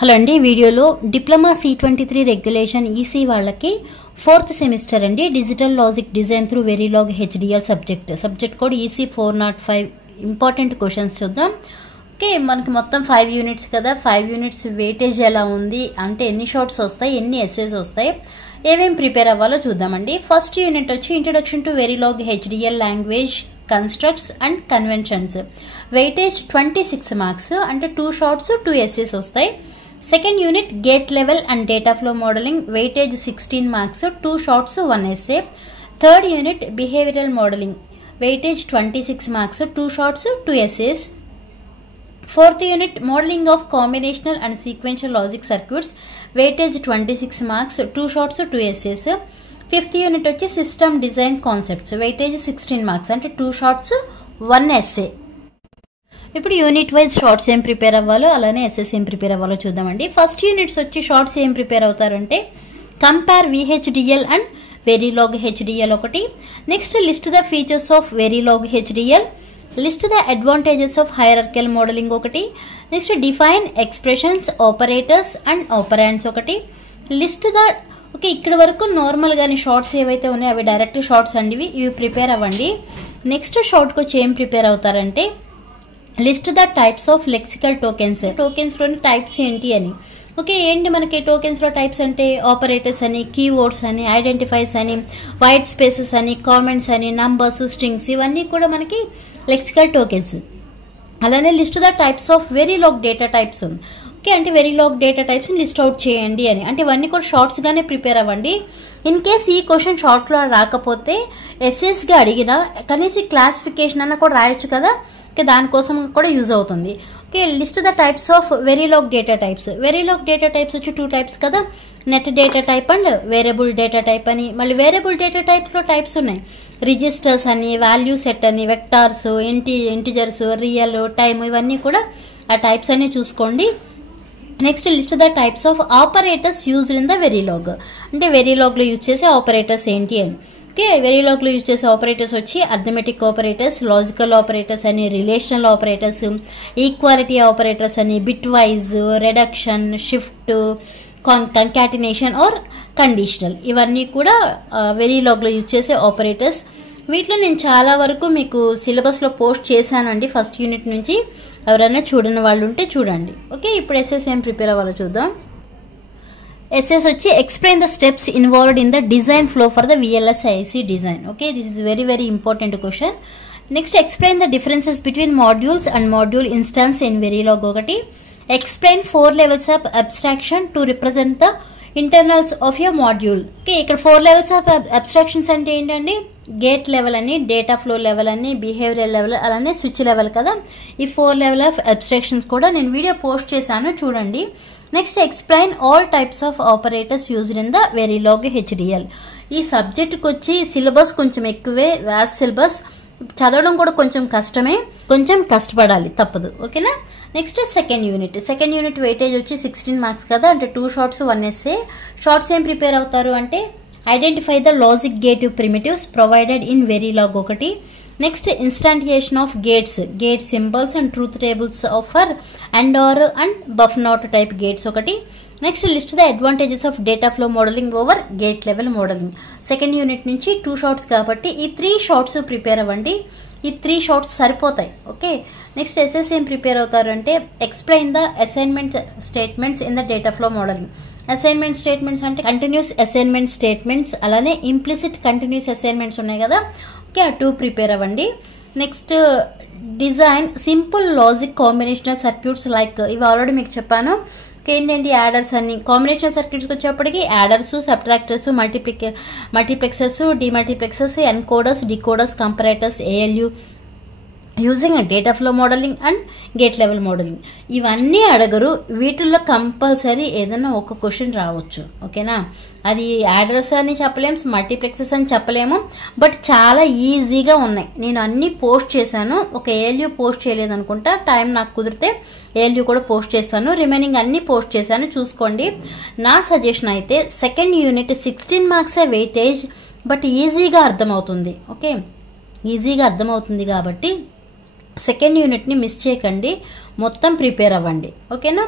Hello అండి, వీడియోలో diploma C23 regulation EC వాళ్ళకి 4th సెమిస్టర్ అండి digital logic design through Verilog HDL subject code EC 405 important questions చూద్దాం. Okay, మనకి మొత్తం 5 యూనిట్స్ కదా. 5 యూనిట్స్ వెయిటేజ్ ఎలా ఉంది అంటే ఎన్ని షార్ట్స్ వస్తాయి, ఎన్ని ఎస్సేస్ వస్తాయి, ఏమేమి ప్రిపేర్ అవ్వాలో చూద్దామండి. ఫస్ట్ యూనిట్ వచ్చి introduction to Verilog HDL language constructs and conventions. Weightage 26 marks అంటే 2 షార్ట్స్ 2 ఎస్సేస్ వస్తాయి. Second unit gate level and data flow modelling. Weightage 16 marks 2 shorts 1 essay. Third unit behavioural modelling. Weightage 26 marks 2 shorts 2 essays. Fourth unit modelling of combinational and sequential logic circuits. Weightage 26 marks 2 shorts 2 essays. Fifth unit వచ్చి system design concepts. Weightage 16 marks అంటే 2 shorts 1 essay. ఇప్పుడు unit wise shorts ఏం prepare అవ్వాలో అలానే essays ఏం prepare అవ్వాలో చూద్దామండి. First units వచ్చి షార్ట్స్ ఏం ప్రిపేర్ అవుతారంటే compare VHDL and Verilog HDL ఒకటి. Next list the features of Verilog HDL. List the advantages of hierarchical modelling ఒకటి. Next define expressions, operators and operands ఒకటి. లిస్ట్ ద ఓకే, ఇక్కడ వరకు normal గాని shorts ఏవైతే ఉన్నాయో అవి డైరెక్ట్ షార్ట్స్ అండి, ఇవి ప్రిపేర్ అవ్వండి. నెక్స్ట్ షార్ట్కి వచ్చి ఏం ప్రిపేర్ అవుతారంటే list the types of lexical tokens. Tokens లోని టైప్స్ ఏంటి అని. ఓకే, ఏంటి మనకి టోకెన్స్ లో టైప్స్ అంటే ఆపరేటర్స్ అని, కీవర్డ్స్ అని, ఐడెంటిఫైస్ అని, వైట్ స్పేసెస్ అని, కామెంట్స్ అని, నంబర్స్, స్ట్రింగ్స్, ఇవన్నీ కూడా మనకి లెక్సికల్ టోకెన్స్. అలానే list the types of Verilog data types. Okay, అంటే Verilog data types list out చేయండి అని. అంటే ఇవన్నీ కూడా షార్ట్స్ గానే ప్రిపేర్ అవ్వండి. ఇన్ కేస్ ఈ క్వశ్చన్ షార్ట్ లో రాకపోతే ఎస్ఎస్ గా అడిగినా కనీసం క్లాసిఫికేషన్ అన్న కూడా రాయొచ్చు కదా. ఓకే, దానికోసం కూడా యూజ్ అవుతుంది. Okay, list the types of Verilog data types. Verilog data types వచ్చి 2 టైప్స్ కదా, net data type and variable data type అని. మళ్ళీ వేరియబుల్ డేటా టైప్స్ లో టైప్స్ ఉన్నాయి. రిజిస్టర్స్ అని, వాల్యూ సెట్ అని, వెక్టార్స్, ఇంటిజర్స్, రియల్, టైమ్, ఇవన్నీ కూడా ఆ టైప్స్ అన్ని చూసుకోండి. Next list the types of operators used in the Verilog. అంటే వెరీలాగ్ లో యూజ్ చేసే ఆపరేటర్స్ ఏంటి అని. ఓకే, వెరీలాగ్ లో యూజ్ చేసే ఆపరేటర్స్ వచ్చి అర్థమెటిక్ ఆపరేటర్స్, లాజికల్ ఆపరేటర్స్ అని, రిలేషనల్ ఆపరేటర్స్, ఈక్వాలిటీ ఆపరేటర్స్ అని, bit wise, reduction, shift, concatenation or conditional, ఇవన్నీ కూడా వెరీలాగ్ లో యూజ్ చేసే ఆపరేటర్స్. వీటిలో నేను చాలా వరకు మీకు సిలబస్ లో పోస్ట్ చేశానండి ఫస్ట్ యూనిట్ నుంచి. ఎవరైనా చూడని వాళ్ళు ఉంటే చూడండి. ఓకే, ఇప్పుడు ఎస్ఎస్ ఏం ప్రిపేర్ అవ్వాలో చూద్దాం. ఎస్ఎస్ వచ్చి explain the steps involved in the design flow for the VLSI design. Okay, this is very very important question. Next explain the differences between modules and module instance in Verilog ఒకటి. Explain 4 levels of abstraction to represent the internals of your module. Okay, ఇక్కడ 4 levels of abstractions అంటే ఏంటండి, gate level అని, data flow level అని, behaviour level, అలానే switch level కదా. ఈ 4 level of abstractions కూడా నేను వీడియో పోస్ట్ చేశాను, చూడండి. Next explain all types of operators used in the Verilog HDL. ఈ సబ్జెక్ట్కి వచ్చి సిలబస్ కొంచెం ఎక్కువే, వ్యాస్ట్ సిలబస్, చదవడం కూడా కొంచెం కష్టమే, కొంచెం కష్టపడాలి, తప్పదు. ఓకేనా. నెక్స్ట్ సెకండ్ యూనిట్ వెయిటేజ్ వచ్చి 16 మార్క్స్ కదా, అంటే 2 షార్ట్స్ 1 essay. షార్ట్స్ ఏం ప్రిపేర్ అవుతారు అంటే identify the logic gate primitives provided in Verilog ఒకటి. Next instantiation of gate symbols and truth tables offer and or and buf not type gates ఒకటి. Next list the advantages of data flow modeling over gate level modeling. Second unit నుంచి 2 shorts కాబట్టి ఈ 3 shorts prepare అవ్వండి. ఈ 3 shorts సరిపోతాయి. Okay, next SS ఏం prepare అవుతారు అంటే explain the assignment statements in the data flow modeling. Assignment statements అంటే కంటిన్యూస్ అసైన్మెంట్ స్టేట్మెంట్స్, అలానే ఇంప్లిసిట్ కంటిన్యూస్ అసైన్మెంట్స్ ఉన్నాయి కదా. ఓకే, ఆ 2 ప్రిపేర్ అవ్వండి. Next design simple logic combinational circuits like, ఇవి ఆల్రెడీ మీకు చెప్పాను. ఏంటంటే యాడర్స్ అని, కాంబినేషనల్ సర్క్యూట్స్కి వచ్చేప్పటికి adders, subtractors, multiplexers, demultiplexers, encoders, decoders, comparators, ALU using data flow modeling and gate level modelling. ఇవన్నీ అడగరు, వీటిల్లో కంపల్సరీ ఏదైనా ఒక క్వశ్చన్ రావచ్చు. ఓకేనా, అది యాడర్స్ అని చెప్పలేము, మల్టీప్లెక్సెస్ అని చెప్పలేము, బట్ చాలా ఈజీగా ఉన్నాయి. నేను అన్ని పోస్ట్ చేశాను, ఒక ALU పోస్ట్ చేయలేదు అనుకుంటా. టైం నాకు కుదిరితే ALU కూడా పోస్ట్ చేస్తాను, రిమైనింగ్ అన్ని పోస్ట్ చేశాను, చూసుకోండి. నా సజెషన్ అయితే సెకండ్ యూనిట్ 16 మార్క్సే వెయిటేజ్, బట్ ఈజీగా అర్థమవుతుంది. ఓకే, ఈజీగా అర్థమవుతుంది కాబట్టి సెకండ్ యూనిట్ని మిస్ చేయకండి, మొత్తం ప్రిపేర్ అవ్వండి. ఓకేనా?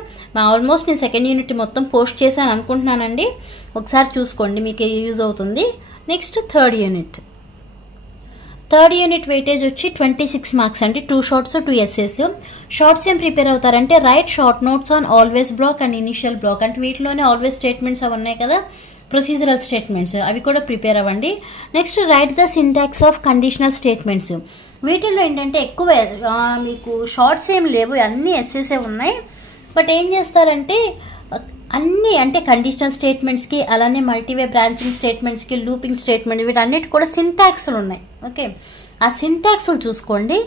ఆల్మోస్ట్ నేను సెకండ్ యూనిట్ మొత్తం పోస్ట్ చేశాను అనుకుంటున్నానండి. ఒకసారి చూసుకోండి, మీకు యూజ్ అవుతుంది. నెక్స్ట్ థర్డ్ యూనిట్ వెయిటేజ్ వచ్చి 26 మార్క్స్ అండి. 2 షార్ట్స్ 2 ఎస్సేస్. షార్ట్స్ ఏం ప్రిపేర్ అవుతారంటే write short notes on always block and initial block, అంటే వీటిలోనే ఆల్వేస్ స్టేట్మెంట్స్ అవి ఉన్నాయి కదా, ప్రొసీజరల్ స్టేట్మెంట్స్, అవి కూడా ప్రిపేర్ అవ్వండి. Next right the syntax of conditional statements. వీటిల్లో ఏంటంటే ఎక్కువ మీకు షార్ట్స్ ఏం లేవు, అన్ని ఎస్సేసే ఉన్నాయి. బట్ ఏం చేస్తారంటే అన్ని అంటే కండిషనల్ స్టేట్మెంట్స్కి, అలానే మల్టీవే బ్రాంచింగ్ స్టేట్మెంట్స్కి, లూపింగ్ స్టేట్మెంట్, వీటన్నిటి కూడా సింటాక్స్లు ఉన్నాయి. ఓకే, ఆ సింటాక్స్లు చూసుకోండి.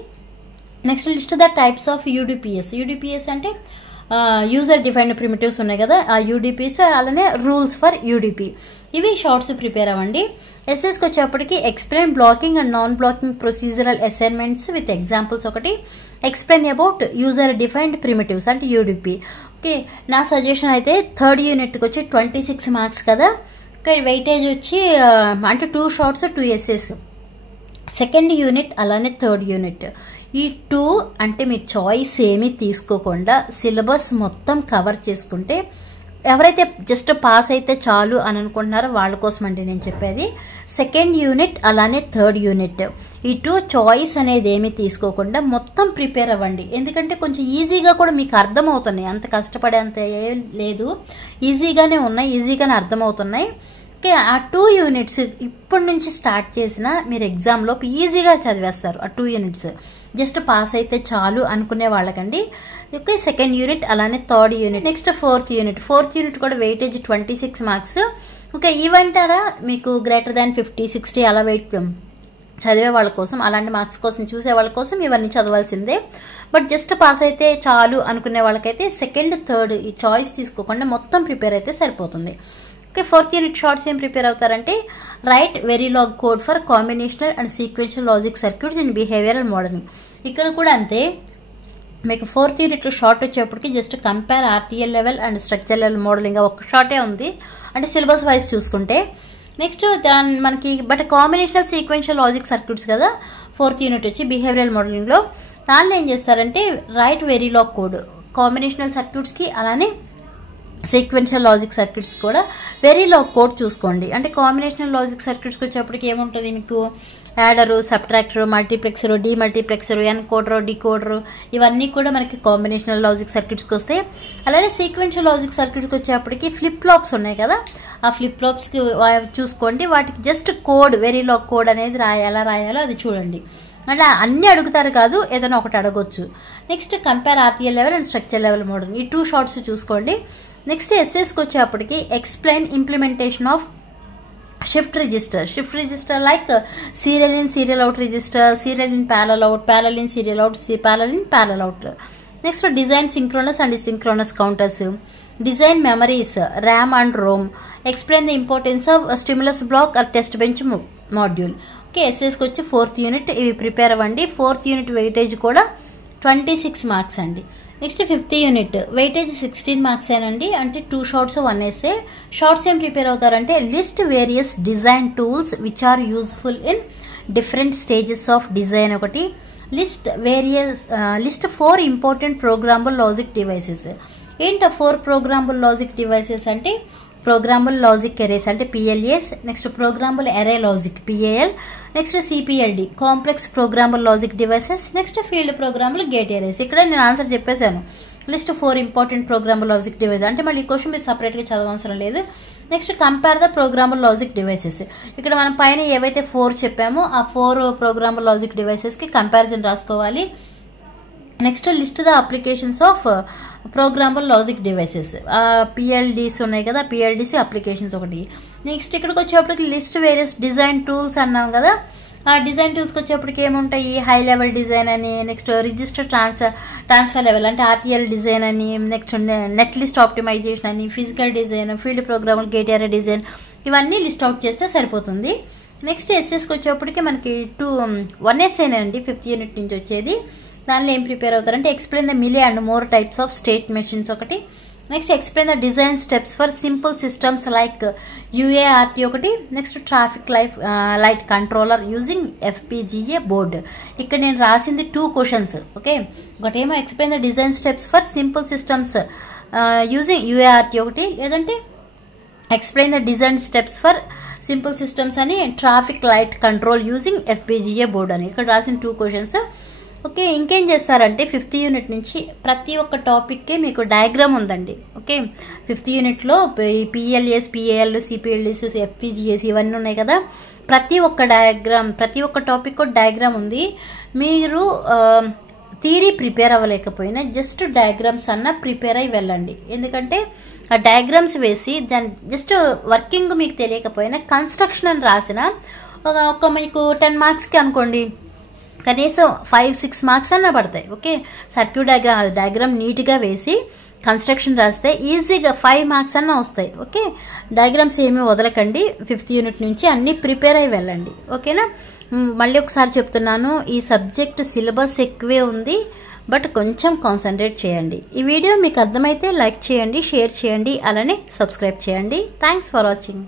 Next list the types of UDPs అంటే యూజర్ డిఫైన్డ్ ప్రిమిటివ్స్ ఉన్నాయి కదా, ఆ యూడిపిఎస్, అలానే రూల్స్ ఫర్ యూడిపి, ఇవి షార్ట్స్ ప్రిపేర్ అవ్వండి. ఎస్ఎస్కి వచ్చేప్పటికి explain blocking and non blocking procedural assignments with examples ఒకటి, explain about user defined primitives అంటే యూడిపి. ఓకే, నా సజెషన్ అయితే థర్డ్ యూనిట్కి వచ్చి 26 మార్క్స్ కదా, ఇక్కడ వెయిటేజ్ వచ్చి అంటే 2 షార్ట్స్ 2 ఎస్ఎస్. సెకండ్ యూనిట్ అలానే థర్డ్ యూనిట్, ఈ 2 అంటే మీరు చాయిస్ ఏమీ తీసుకోకుండా సిలబస్ మొత్తం కవర్ చేసుకుంటే, ఎవరైతే జస్ట్ పాస్ అయితే చాలు అని అనుకుంటున్నారో వాళ్ళ కోసం అండి నేను చెప్పేది. సెకండ్ యూనిట్ అలానే థర్డ్ యూనిట్, ఈ 2 చాయిస్ అనేది ఏమీ తీసుకోకుండా మొత్తం ప్రిపేర్ అవ్వండి. ఎందుకంటే కొంచెం ఈజీగా కూడా మీకు అర్థమవుతున్నాయి, అంత కష్టపడేంత ఏం లేదు, ఈజీగానే ఉన్నాయి, ఈజీగానే అర్థమవుతున్నాయి. ఓకే, ఆ 2 యూనిట్స్ ఇప్పటి నుంచి స్టార్ట్ చేసినా మీరు ఎగ్జామ్లో ఈజీగా చదివేస్తారు. ఆ 2 యూనిట్స్ జస్ట్ పాస్ అయితే చాలు అనుకునే వాళ్ళకండి. ఓకే, సెకండ్ యూనిట్ అలానే third unit. Next fourth unit కూడా వెయిటేజ్ 26 మార్క్స్. ఓకే, ఇవంటారా మీకు గ్రేటర్ దాన్ 50, 60 అలా వెయిట్ చదివే వాళ్ళ కోసం, అలాంటి మార్క్స్ కోసం చూసే వాళ్ళ కోసం ఇవన్నీ చదవాల్సిందే. బట్ జస్ట్ పాస్ అయితే చాలు అనుకునే వాళ్ళకైతే సెకండ్ థర్డ్ ఈ చాయిస్ తీసుకోకుండా మొత్తం ప్రిపేర్ అయితే సరిపోతుంది. ఓకే, ఫోర్త్ యూనిట్ షార్ట్స్ ఏం ప్రిపేర్ అవుతారంటే write Verilog code for combinational and sequential logic circuits in behavioral modeling. ఇక్కడ కూడా అంతే, మీకు ఫోర్త్ యూనిట్లో షార్ట్ వచ్చేప్పటికి just compare RTL level and structure level modeling, ఒక షార్టే ఉంది అంటే సిలబస్ వైజ్ చూసుకుంటే. నెక్స్ట్ మనకి but combinational sequential logic circuits కదా ఫోర్త్ యూనిట్ వచ్చి బిహేవియరల్ మోడలింగ్లో. దానిలో ఏం చేస్తారంటే రైట్ వెరీలాగ్ కోడ్ కాంబినేషనల్ సర్క్యూట్స్కి, అలానే సీక్వెన్షియల్ లాజిక్ సర్క్యూట్స్ కూడా వెరీలాగ్ కోడ్ చూసుకోండి. అంటే కాంబినేషనల్ లాజిక్ సర్క్యూట్స్కి వచ్చేప్పటికి ఏముంటుంది మీకు యాడరు, సబ్ట్రాక్టరు, మల్టీప్లెక్సరు, డీమల్టీప్లెక్సరు, ఎన్కోడరు, డీకోడరు, ఇవన్నీ కూడా మనకి కాంబినేషనల్ లాజిక్ సర్క్యూట్స్కి వస్తాయి. అలాగే సీక్వెన్షియల్ లాజిక్ సర్క్యూట్స్కి వచ్చేప్పటికి ఫ్లిప్ ఫ్లాప్స్ ఉన్నాయి కదా, ఆ ఫ్లిప్ ఫ్లాప్స్కి చూసుకోండి. వాటికి జస్ట్ కోడ్ వెరీలాగ్ కోడ్ అనేది ఎలా రాయాలో అది చూడండి. అంటే అన్ని అడుగుతారు కాదు, ఏదైనా ఒకటి అడగొచ్చు. Next compare RTL level and structure level model, ఈ 2 షార్ట్స్ చూసుకోండి. నెక్స్ట్ ఎస్ఎస్కి వచ్చేప్పటికి explain implementation of shift register like serial in serial out register, serial in parallel out, parallel in serial out, parallel in parallel out. Next design synchronous and synchronous counters, design memories RAM and ROM, explain the importance of stimulus block or test bench module. Okay, ఎస్ఎస్కి వచ్చి fourth unit ఇవి prepare అవ్వండి. Fourth unit weightage కూడా 26 marks అండి. Next fifth unit weightage 16 marks ఏనండి, అంటే 2 shorts 1 essay. Shorts ఏం prepare అవుతారంటే list various design tools which are useful in different stages of design ఒకటి, list 4 important programmable logic devices. ఏంటి 4 programmable logic devices అంటే programmable logic arrays అంటే PLAs, next programmable array logic PAL, next CPLD complex programmable logic devices, next field programmable gate erase. ఇక్కడ నేను answer చెప్పేశాను, list 4 important programmable logic device. అంటే మళ్ళీ ఈ question మీరు సపరేట్గా చదవవసరం లేదు. Next compare the programmable logic devices. ఇక్కడ మనం పైన ఏవైతే 4 చెప్పామో ఆ 4 ప్రోగ్రామబుల్ లాజిక్ డివైసెస్కి కంపారిజన్ రాసుకోవాలి. Next list the applications of programmable logic devices, పిఎల్డీస్ ఉన్నాయి కదా, పిఎల్డీసీ అప్లికేషన్స్ ఒకటి. నెక్స్ట్ ఇక్కడికి వచ్చేప్పటికి లిస్ట్ వేరియస్ డిజైన్ టూల్స్ అన్నాం కదా, ఆ డిజైన్ టూల్స్కి వచ్చేప్పటికి ఏముంటాయి హై లెవెల్ డిజైన్ అని, నెక్స్ట్ రిజిస్టర్ ట్రాన్స్ఫర్ లెవెల్ అంటే ఆర్టీఎల్ డిజైన్ అని, నెక్స్ట్ నెట్ లిస్ట్ ఆప్టిమైజేషన్ అని, physical design, field programmable gate array design, ఇవన్నీ లిస్ట్ అవుట్ చేస్తే సరిపోతుంది. నెక్స్ట్ ఎస్ఎస్కి వచ్చేప్పటికి మనకి 1 ఎస్ఏనండి 5th యూనిట్ నుంచి వచ్చేది. దానిలో ఏం ప్రిపేర్ అవుతారంటే explain the Mealy and Moore types of state machines ఒకటి, next explain the design steps for simple systems like UART ఒకటి. Next traffic light controller using FPGA board. ఇక్కడ నేను రాసింది 2 క్వశ్చన్స్. ఓకే, ఒకటేమో explain the design steps for simple systems using UART ఒకటి, లేదంటే explain the design steps for simple systems అని traffic light control using FPGA board అని ఇక్కడ రాసిన 2 క్వశ్చన్స్. ఓకే, ఇంకేం చేస్తారంటే 5th యూనిట్ నుంచి ప్రతి ఒక్క టాపిక్కి మీకు డయాగ్రామ్ ఉందండి. ఓకే, 5th యూనిట్లో PLS, PAL, CPLS, FPGAs ఇవన్నీ ఉన్నాయి కదా. ప్రతి ఒక్క టాపిక్ డయాగ్రామ్ ఉంది. మీరు థియరీ ప్రిపేర్ అవ్వలేకపోయినా జస్ట్ డయాగ్రామ్స్ అన్న ప్రిపేర్ అయ్యి వెళ్ళండి. ఎందుకంటే ఆ డయాగ్రామ్స్ వేసి దాని జస్ట్ వర్కింగ్ మీకు తెలియకపోయినా కన్స్ట్రక్షన్ అని రాసిన ఒక మీకు 10 మార్క్స్కి అనుకోండి కనీసం 5-6 మార్క్స్ అన్న పడతాయి. ఓకే, సర్క్యూట్ డయాగ్రామ్ నీట్గా వేసి కన్స్ట్రక్షన్ రాస్తే ఈజీగా 5 మార్క్స్ అన్న వస్తాయి. ఓకే, డయాగ్రామ్స్ ఏమీ వదలకండి. 5th యూనిట్ నుంచి అన్ని ప్రిపేర్ అయ్యి వెళ్ళండి. ఓకేనా, మళ్ళీ ఒకసారి చెప్తున్నాను, ఈ సబ్జెక్ట్ సిలబస్ ఎక్కువే ఉంది, బట్ కొంచెం కాన్సన్ట్రేట్ చేయండి. ఈ వీడియో మీకు అర్థమైతే లైక్ చేయండి, షేర్ చేయండి, అలానే సబ్స్క్రైబ్ చేయండి. Thanks for watching.